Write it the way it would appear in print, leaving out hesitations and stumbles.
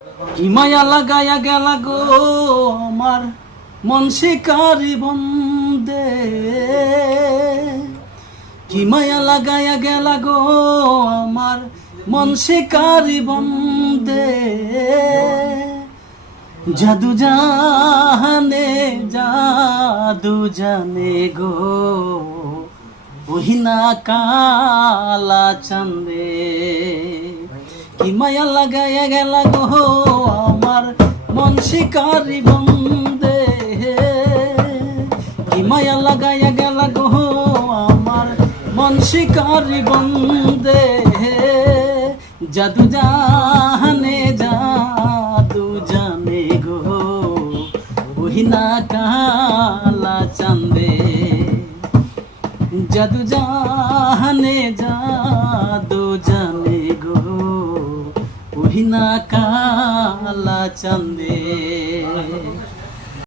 কি মায়া লাগায়া গেলা গো আমার মন শিকারি বন্দে, কি মায়া লাগায়া গেলা গো আমার মন শিকারি বন্দে। জাদু জানে গো ওহিনা কালা চান্দে। কি মায়া লাগায়া গেলা গো আমার মন শিকারি বন্দে, কি মায়া লাগায়া গেলা গো আমার মন শিকারি বন্দে। জাদু জানে গো ওহিনা কালা চান্দে। জাদু জানে গো ওহিনা কালা চান্দে।